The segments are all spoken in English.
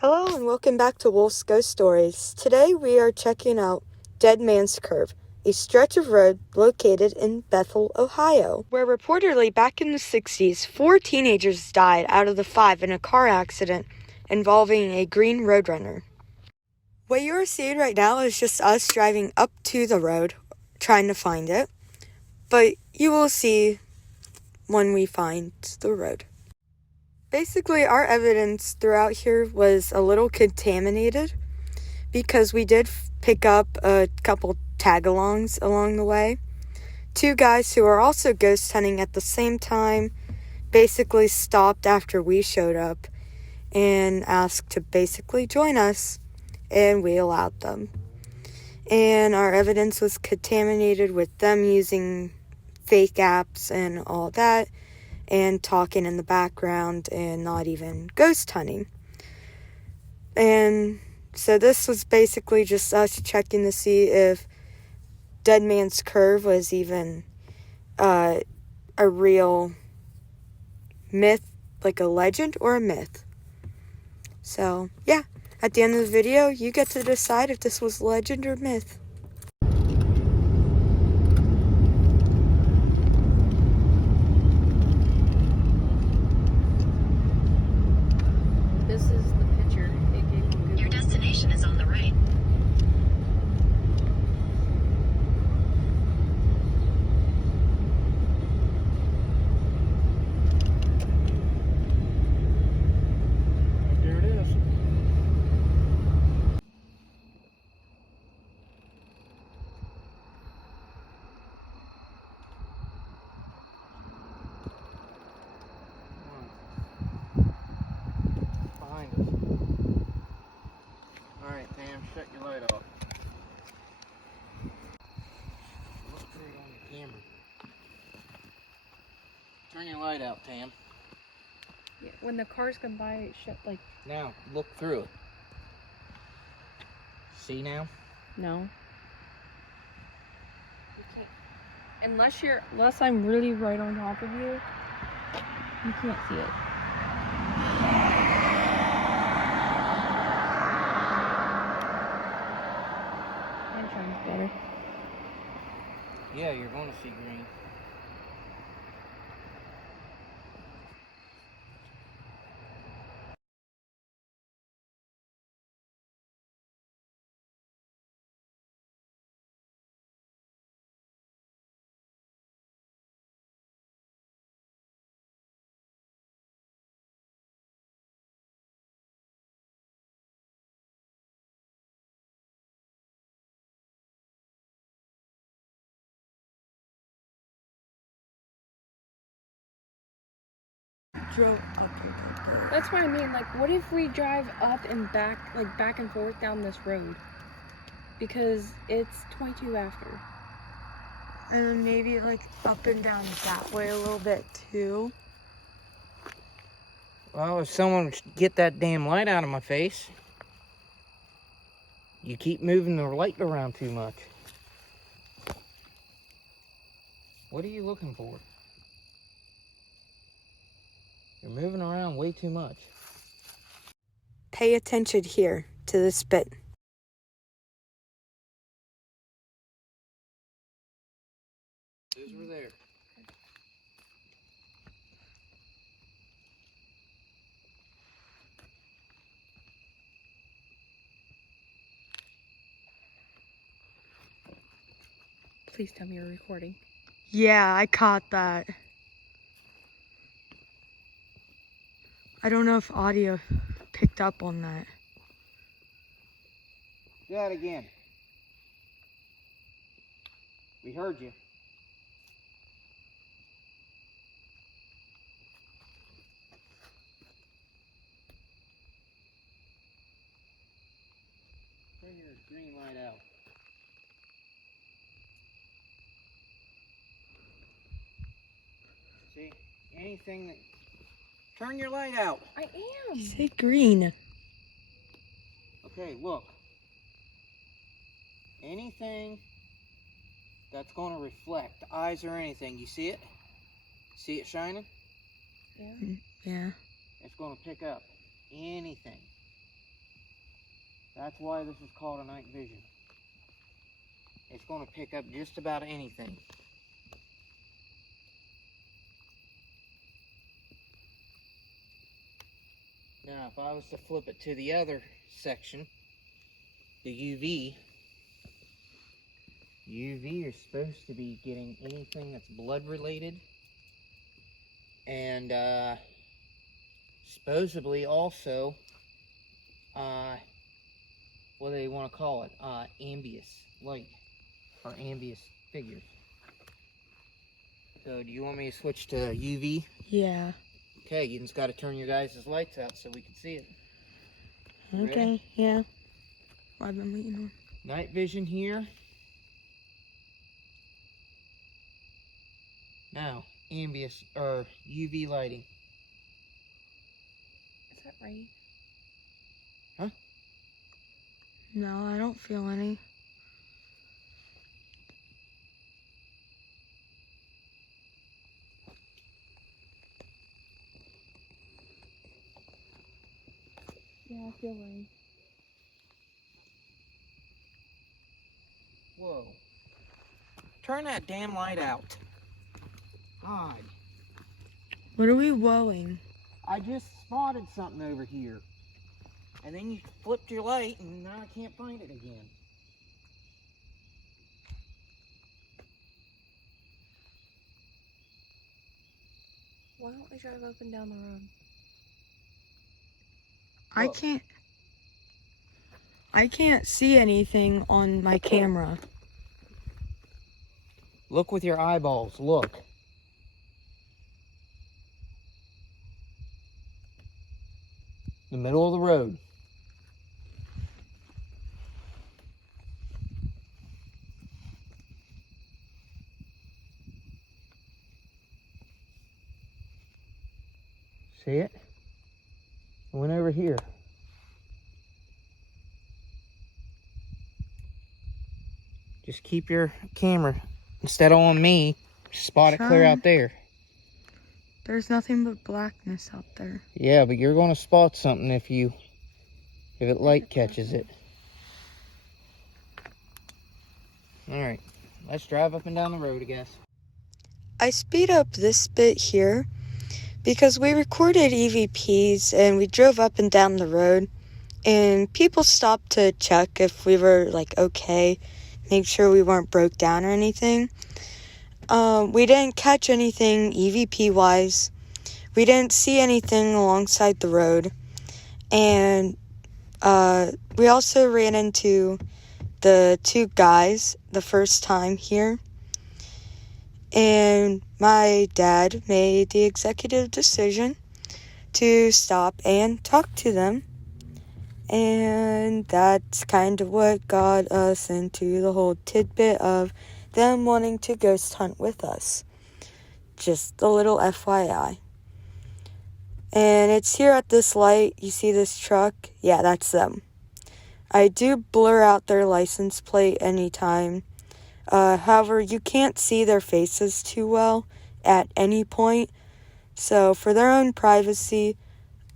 Hello and welcome back to Wolf's Ghost Stories. Today we are checking out Dead Man's Curve, a stretch of road located in Bethel, Ohio, where reportedly back in the 60s, 4 teenagers died out of the 5 in a car accident involving a green Roadrunner. What you are seeing right now is just us driving up to the road, trying to find it, but you will see when we find the road. Basically, our evidence throughout here was a little contaminated because we did pick up a couple tag-alongs along the way. 2 guys who are also ghost hunting at the same time basically stopped after we showed up and asked to basically join us, and we allowed them. And our evidence was contaminated with them using fake apps and all that, and talking in the background and not even ghost hunting. And so this was basically just us checking to see if Dead Man's Curve was even a real myth, like a legend or a myth. So, yeah, at the end of the video, you get to decide if this was legend or myth. This is the picture it gave on Google. Your destination is on the right. There it is. Behind us. Alright, Pam, shut your light off. Look straight on the camera. Turn your light out, Pam. Yeah, when the cars come by, it shut like. Now, look through it. See now? No. You can't. Unless I'm really right on top of you, you can't see it. Mine shines better. Yeah, you're going to see green. That's what I mean. Like, what if we drive up and back, like back and forth down this road? Because it's 22 after. And maybe like up and down that way a little bit too. Well, if someone would get that damn light out of my face. You keep moving the light around too much. What are you looking for? You're moving around way too much. Pay attention here to this bit. Those were there. Please tell me you're recording. Yeah, I caught that. I don't know if audio picked up on that. Do that again. We heard you. Turn your green light out. See? Anything that... Turn your light out. I am. Say green. Okay, look. Anything that's going to reflect, eyes or anything, you see it? See it shining? Yeah. Yeah. It's going to pick up anything. That's why this is called a night vision. It's going to pick up just about anything. Now, if I was to flip it to the other section, the UV is supposed to be getting anything that's blood related, and supposedly also, what do they want to call it? Ambient light, or ambient figures. So do you want me to switch to UV? Yeah. Okay, you just got to turn your guys' lights out so we can see it. Okay, ready? yeah. I've been waiting on. Night vision here. Now, ambient or UV lighting. Is that right? Huh? No, I don't feel any. Yeah, I feel right. Whoa. Turn that damn light out. God. What are we wowing? I just spotted something over here. And then you flipped your light and now I can't find it again. Why don't we drive up and down the road? Look. I can't see anything on my camera. Look with your eyeballs. Look. The middle of the road. See it? It went over here. Just keep your camera, instead of on me, spot it clear out there. There's nothing but blackness out there. Yeah, but you're going to spot something if it light catches it. Alright, let's drive up and down the road, I guess. I speed up this bit here because we recorded EVPs and we drove up and down the road and people stopped to check if we were like okay, make sure we weren't broke down or anything. We didn't catch anything EVP wise. We didn't see anything alongside the road. And we also ran into the two guys the first time here. And my dad made the executive decision to stop and talk to them. And that's kind of what got us into the whole tidbit of them wanting to ghost hunt with us. Just a little FYI. And it's here at this light. You see this truck? Yeah, that's them. I do blur out their license plate anytime. However, you can't see their faces too well at any point. So for their own privacy,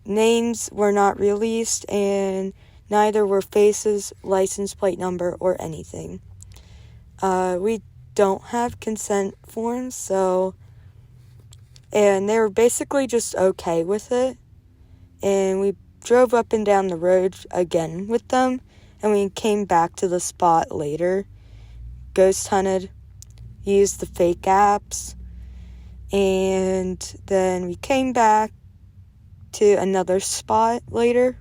names were not released and neither were faces, license plate number, or anything. We don't have consent forms, and they were basically just okay with it. And we drove up and down the road again with them, and we came back to the spot later. Ghost hunted, used the fake apps, and then we came back to another spot later.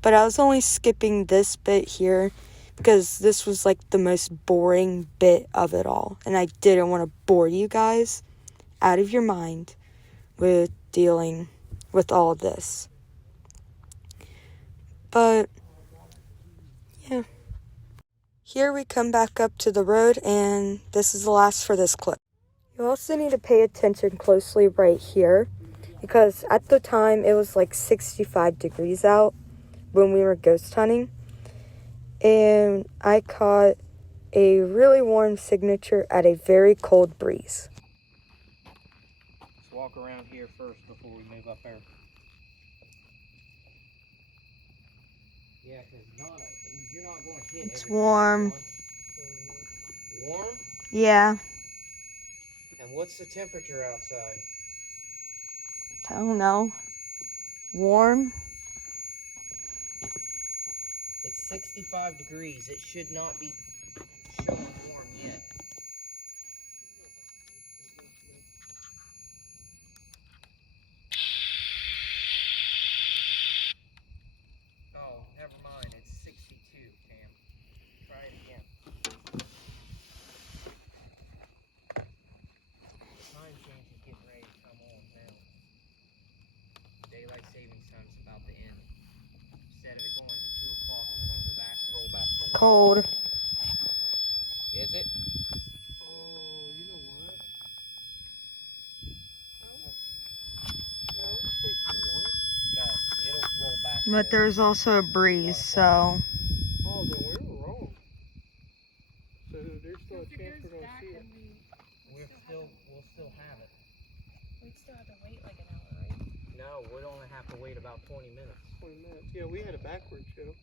But I was only skipping this bit here because this was like the most boring bit of it all, and I didn't want to bore you guys out of your mind with dealing with all this. But yeah, here we come back up to the road, and this is the last for this clip. You also need to pay attention closely right here because at the time it was like 65 degrees out when we were ghost hunting, and I caught a really warm signature at a very cold breeze. Let's walk around here first before we move up there. Yeah, because you're not going to hit It's everything at warm. once. Warm? Yeah. And what's the temperature outside? I don't know. Warm. It's 65 degrees. It should not be showing warm yet. Oh, never mind. It's 62, Cam. Try it again. The time change is getting ready to come on now. Daylight savings time is about to end. Instead of it going to 2 o'clock, it's going to roll back to 1. Cold. Is it? Oh, you know what? Yeah, I wouldn't say too long. No, it'll roll back. But to there's also a 1 breeze, o'clock. so. Oh, then we were wrong. So there's still a If it chance goes we're gonna back, see then it. We'll still have it. we'd still have to wait like an hour, right? No, we'd only have to wait about 20 minutes. 20 minutes. Yeah, we had it backwards, Joe.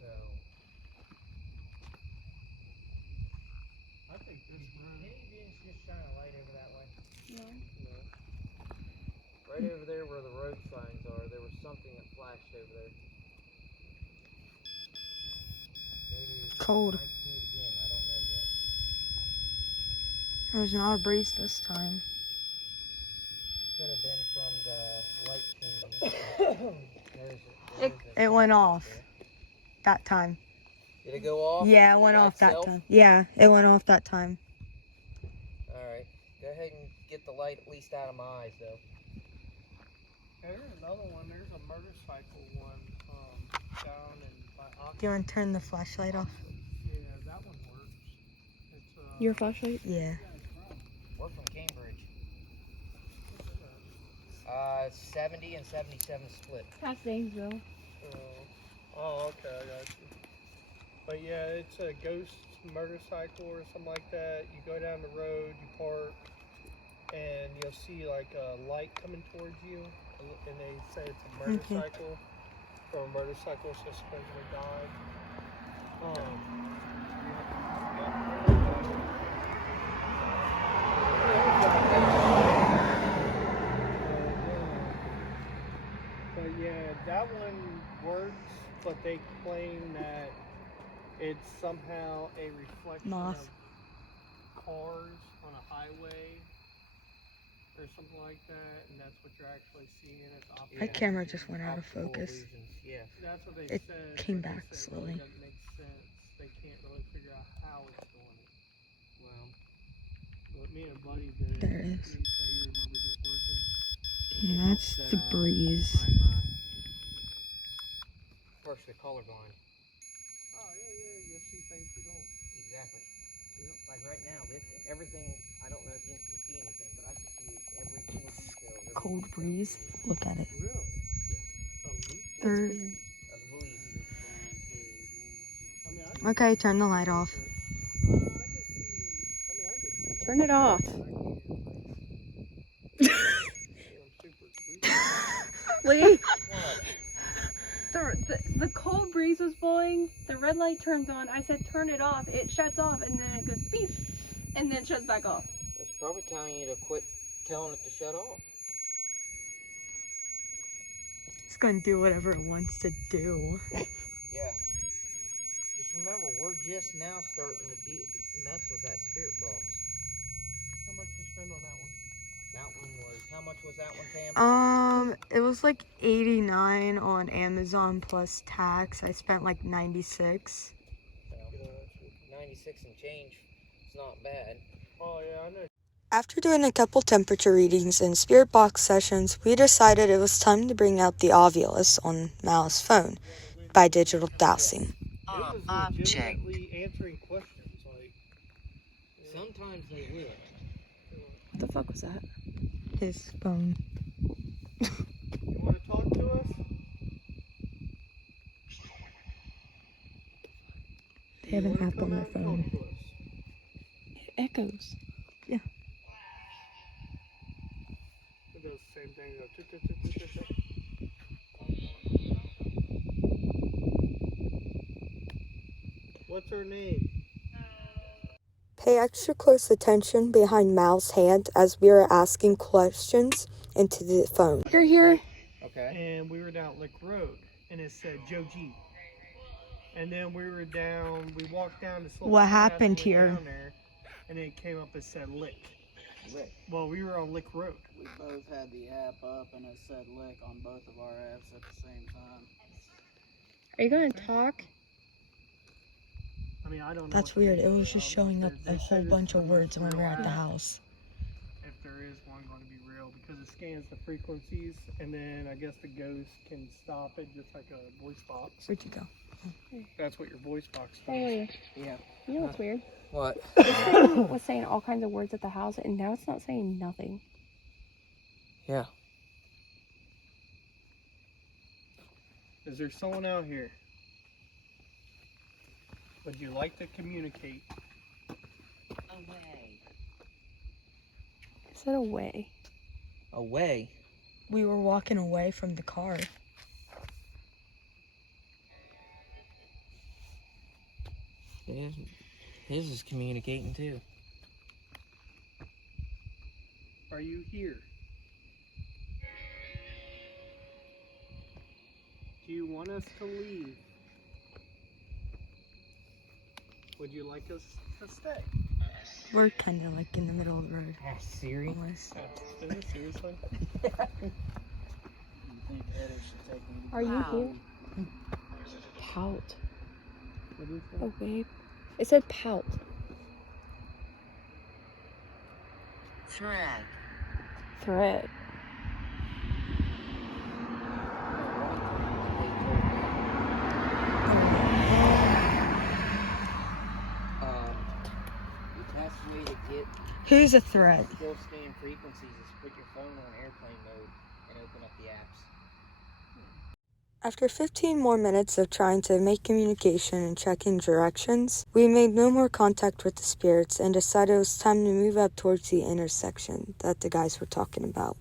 So, I think this room. any views just shine a light over that way? No. No. Right over there where the road signs are, there was something that flashed over there. Maybe it Cold. might see it again. I don't know yet. There's not a breeze this time. Could have been from the light changing. It went off that time. Did it go off? Yeah, it went by off that itself? time. Yeah, it went off that time. Alright. Go ahead and get the light at least out of my eyes, though. There's another one. There's a motorcycle one down in by Oxford. Do you want to turn the flashlight off? Yeah, that one works. It's Your flashlight? Yeah. We're from Cambridge. 70 and 77 split. Past Zanesville. Oh, okay, I got you. But yeah, it's a ghost motorcycle or something like that. You go down the road, you park, and you'll see like a light coming towards you, and they say it's a motorcycle from a motorcycle supposedly died. But yeah, that one works, but they claim that it's somehow a reflection Moth. of cars on a highway or something like that, and that's what you're actually seeing. It's optical. My camera just went out of Optical focus. illusions, yeah. That's what they It said. came but they back said slowly. It doesn't make sense. They can't really figure out how it's doing it. Well, But me and a buddy did it. There it is. He remembers it working. And that's the breeze. First, the colorblind. Oh, yeah, you see things you don't. Exactly. Yep. Like right now, everything, I don't know if you can see anything, but I can see every single detail. Every Cold detail breeze. Look at it. Really? Yeah. A leaf? There. Of the leaf. I mean, I can Okay, turn the light off. I can see. Turn it off. Lee, the cold breeze was blowing. The red light turns on. I said turn it off. It shuts off and then it goes beep, and then shuts back off. It's probably telling you to quit telling it to shut off. It's gonna do whatever it wants to do. Yeah. Just remember, we're just now starting to mess with that spirit box. How much you spend on that one? That one was, how much was that one, Pam? It was like 89 on Amazon plus tax. I spent like 96. So, 96 and change. It's not bad. Oh, yeah, I know. After doing a couple temperature readings and spirit box sessions, we decided it was time to bring out the Ovilus on Mal's phone by digital dowsing. It was legitimately answering questions, like. Sometimes they will. What the fuck was that? His phone. You want to talk to us? They have an app on their phone. It echoes. Yeah. same thing. Go, tut, tut, tut, tut, tut, tut. What's her name? Pay extra close attention behind Mal's hand as we are asking questions into the phone. You're here. Okay. And we were down Lick Road, and it said Joe G. And then we walked down this little What path happened and went here? down there, and it came up and said Lick. Lick. Well, we were on Lick Road. We both had the app up and it said lick on both of our apps at the same time. Are you gonna talk? I mean, I don't know. That's what the weird. It name was is. just I don't know showing if up they a say whole this bunch is of the words most when we were real at the app. house. If there is one going to be real, because it scans the frequencies, and then I guess the ghost can stop it just like a voice box. Where'd you go? That's what your voice box does. Hey, Yeah. you know what's weird? What? This thing was saying all kinds of words at the house, and now it's not saying nothing. Yeah. Is there someone out here? Would you like to communicate? Away. Is it away? Away? We were walking away from the car. His is communicating too. Are you here? Do you want us to leave? Would you like us to stay? We're kind of like in the middle of the road. Siri? Almost. Is it seriously? You think Eddie should take me to Are you Wow. here? Pout. What is that? Away. It said pout. Thread. Thread. The best way to get Who's a threat? still scan frequencies is put your phone on airplane mode and open up the apps. After 15 more minutes of trying to make communication and checking directions, we made no more contact with the spirits and decided it was time to move up towards the intersection that the guys were talking about.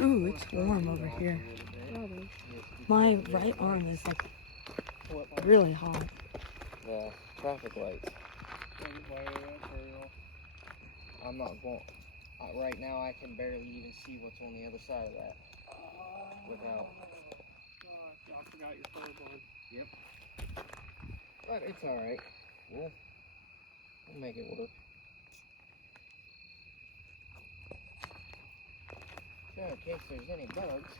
Ooh, it's warm over here. Probably. My right arm is like really hot. The traffic lights. I'm not going. Right now, I can barely even see what's on the other side of that. Without. I forgot your phone on. Yep. But it's alright. We'll make it work. So, in case there's any bugs.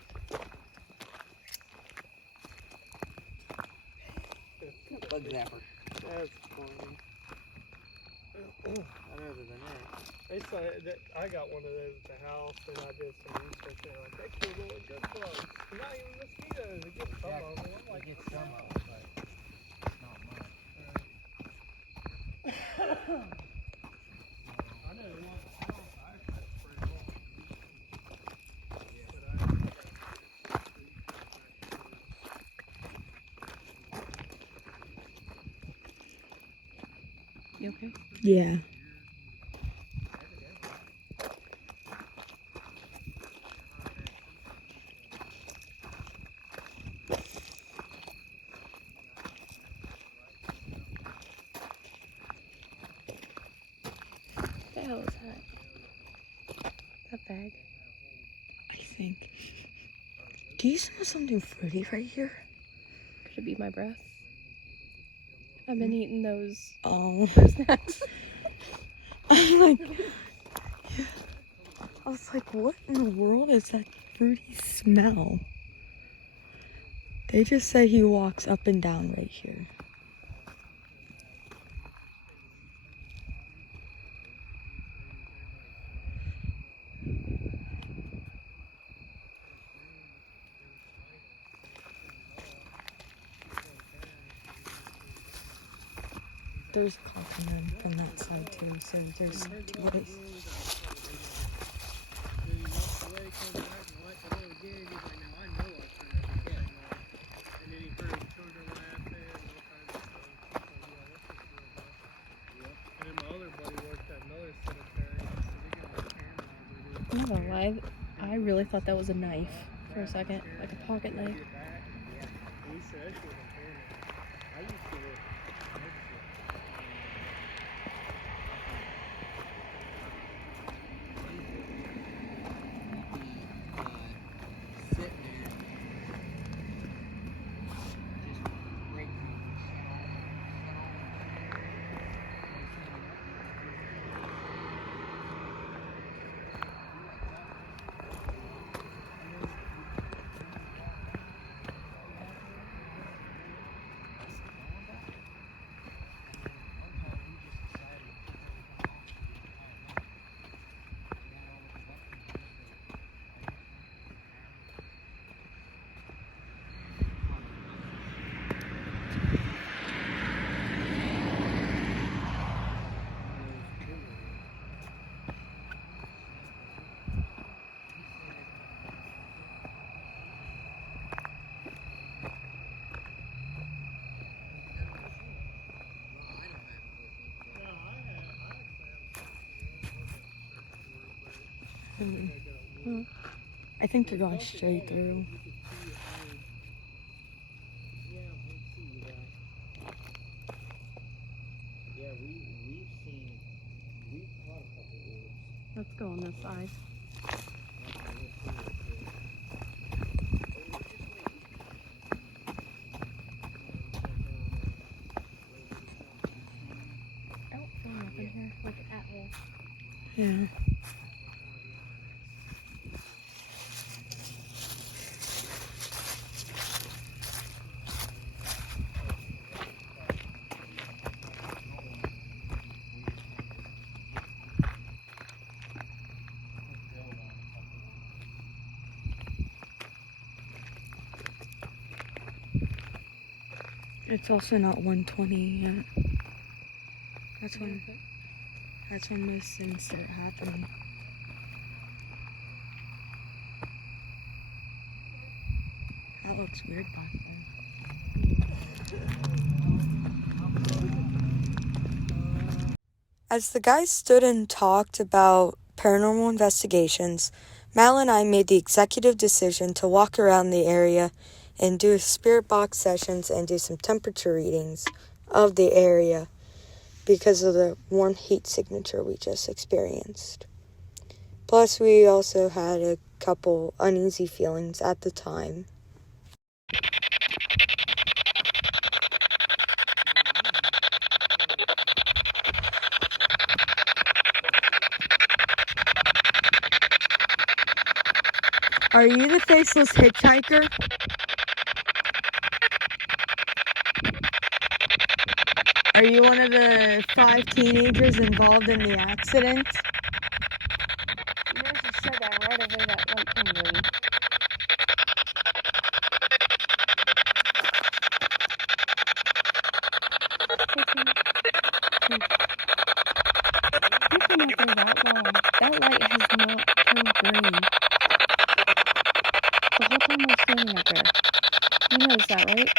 Bug zapper. That's funny. Other than that. I got one of those at the house, and I did some research, and I'm like, they kill really good bugs. Not even mosquitoes, they get some of them. I'm I like, get some of them, but not much. I know the one at the house, I sprayed them all. But You okay? Yeah. What the hell is that? That bag. I think. Do you smell something fruity right here? Could it be my breath? I've been eating those Oh. fruit snacks. I'm like, I was like, what in the world is that fruity smell? They just say he walks up and down right here. There's contaminated from that side too, so there's two ways. I'm not gonna lie, I really thought that was a knife for a second, like a pocket knife. I think they're going straight through. Let's go on this side. I don't feel nothing here, like at all. Yeah. It's also not 120 yet. That's when most things start happening. That looks weird back there. As the guys stood and talked about paranormal investigations, Mal and I made the executive decision to walk around the area and do spirit box sessions and do some temperature readings of the area because of the warm heat signature we just experienced. Plus, we also had a couple uneasy feelings at the time. Are you the faceless hitchhiker? Are you one of the 5 teenagers involved in the accident? You guys just said that right over that light thing, lady. You've been out there that long. That light has not turned green. The whole time we're standing out there. You noticed that, right?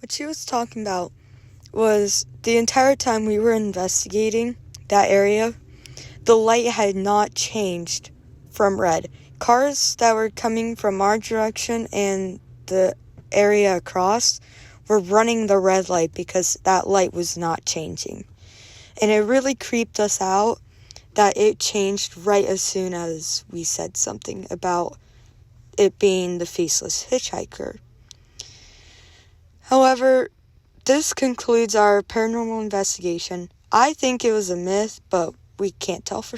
What she was talking about was the entire time we were investigating that area, the light had not changed from red. Cars that were coming from our direction and the area across were running the red light because that light was not changing. And it really creeped us out that it changed right as soon as we said something about it being the faceless hitchhiker. However, this concludes our paranormal investigation. I think it was a myth, but we can't tell for